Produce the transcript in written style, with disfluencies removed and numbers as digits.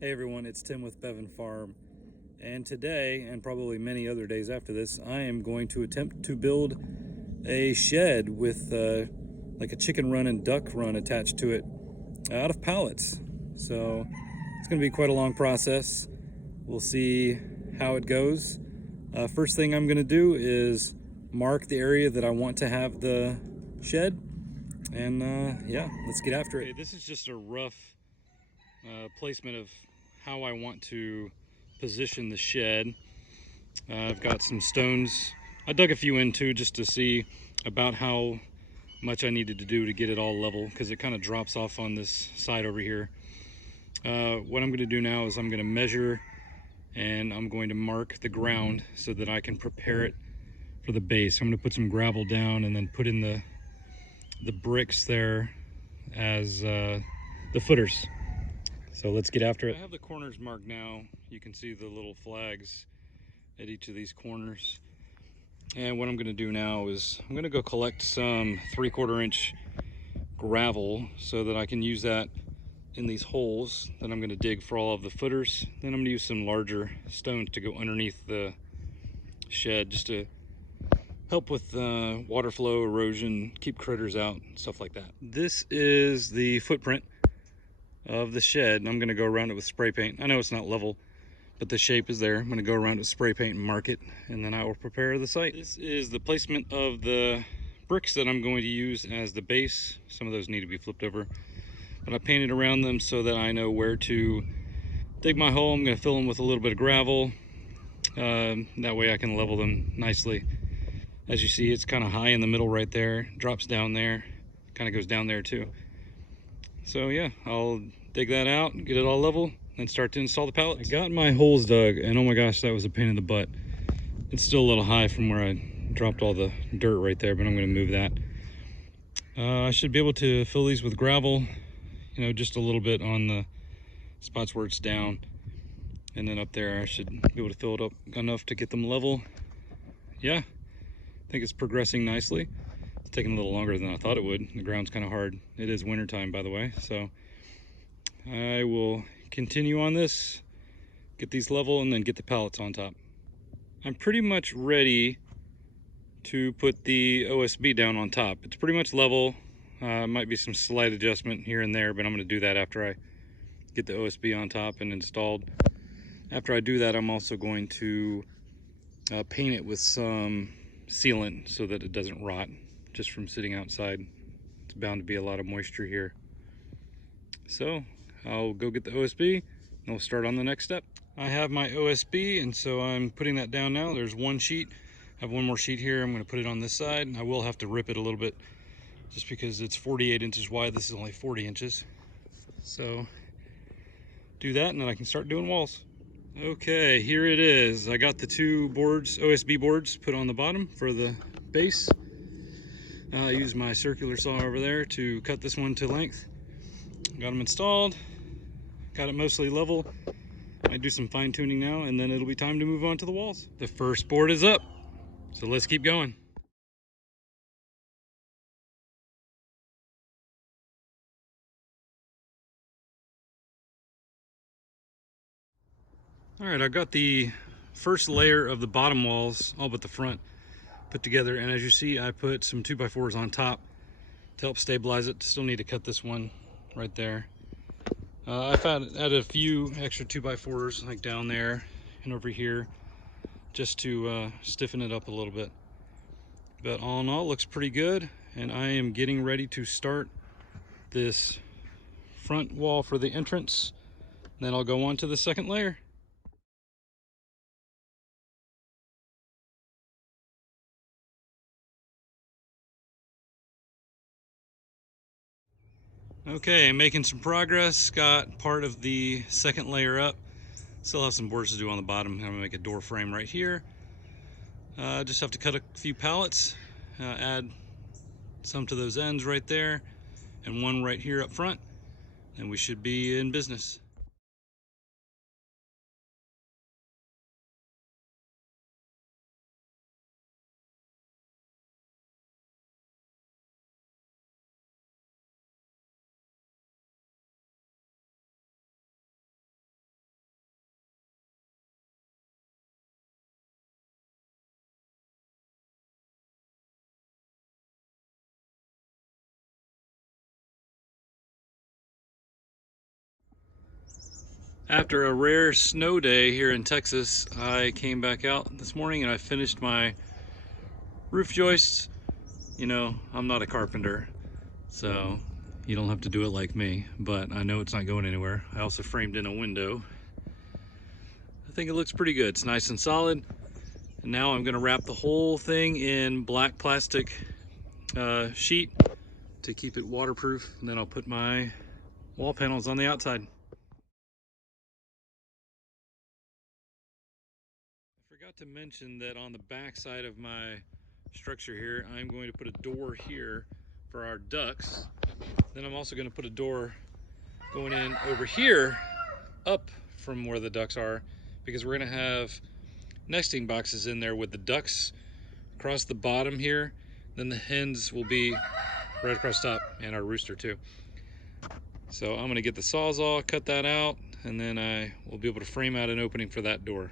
Hey everyone, it's Tim with Bevan Farm, and today, and probably many other days after this, I am going to attempt to build a shed with like a chicken run and duck run attached to it out of pallets. So it's going to be quite a long process. We'll see how it goes. First thing I'm going to do is mark the area that I want to have the shed, and yeah, let's get after it. Okay, this is just a rough placement of how I want to position the shed. I've got some stones. I dug a few in too just to see about how much I needed to do to get it all level, because it kind of drops off on this side over here. What I'm going to do now is I'm going to measure and I'm going to mark the ground so that I can prepare it for the base. I'm going to put some gravel down and then put in the bricks there as the footers. So let's get after it. I have the corners marked now. You can see the little flags at each of these corners. And what I'm gonna do now is I'm gonna go collect some 3/4 inch gravel so that I can use that in these holes that I'm gonna dig for all of the footers. Then I'm gonna use some larger stones to go underneath the shed just to help with water flow, erosion, keep critters out, stuff like that. This is the footprint of the shed, and I'm going to go around it with spray paint. I know it's not level, but the shape is there. I'm going to go around it with spray paint and mark it, and then I will prepare the site. This is the placement of the bricks that I'm going to use as the base. Some of those need to be flipped over, but I painted around them so that I know where to dig my hole. I'm going to fill them with a little bit of gravel. That way I can level them nicely. As you see, it's kind of high in the middle right there, drops down there, kind of goes down there too. So yeah, I'll dig that out, get it all level, and start to install the pallets. I got my holes dug, and oh my gosh, that was a pain in the butt. It's still a little high from where I dropped all the dirt right there, but I'm going to move that. I should be able to fill these with gravel, you know, just a little bit on the spots where it's down. And then up there, I should be able to fill it up enough to get them level. Yeah, I think it's progressing nicely. It's taking a little longer than I thought it would. The ground's kind of hard. It is winter time, by the way, so I will continue on this, get these level, and then get the pallets on top. I'm pretty much ready to put the OSB down on top. It's pretty much level. Might be some slight adjustment here and there, but I'm going to do that after I get the OSB on top and installed. After I do that, I'm also going to paint it with some sealant so that it doesn't rot just from sitting outside. It's bound to be a lot of moisture here. So I'll go get the OSB and we'll start on the next step. I have my OSB, and so I'm putting that down now. There's one sheet. I have one more sheet here. I'm going to put it on this side. I will have to rip it a little bit just because it's 48 inches wide. This is only 40 inches. So do that and then I can start doing walls. Okay, here it is. I got the two boards, OSB boards, put on the bottom for the base. I used my circular saw over there to cut this one to length. Got them installed, got it mostly level. I do some fine tuning now, and then it'll be time to move on to the walls. The first board is up, so let's keep going. All right, I've got the first layer of the bottom walls, all but the front, put together, and as you see, I put some 2x4s on top to help stabilize it. Still need to cut this one right there. I've added a few extra 2x4s like down there and over here just to stiffen it up a little bit. But all in all, looks pretty good, and I am getting ready to start this front wall for the entrance. Then I'll go on to the second layer. Okay, making some progress. Got part of the second layer up. Still have some boards to do on the bottom. I'm gonna make a door frame right here. Just have to cut a few pallets, add some to those ends right there, and one right here up front, and we should be in business. After a rare snow day here in Texas, I came back out this morning and I finished my roof joists. You know, I'm not a carpenter, so you don't have to do it like me, but I know it's not going anywhere. I also framed in a window. I think it looks pretty good. It's nice and solid. And now I'm gonna wrap the whole thing in black plastic sheet to keep it waterproof. And then I'll put my wall panels on the outside. I forgot to mention that on the back side of my structure here, I'm going to put a door here for our ducks. Then I'm also going to put a door going in over here up from where the ducks are, because we're going to have nesting boxes in there with the ducks across the bottom here. Then the hens will be right across top, and our rooster too. So I'm going to get the Sawzall, cut that out, and then I will be able to frame out an opening for that door.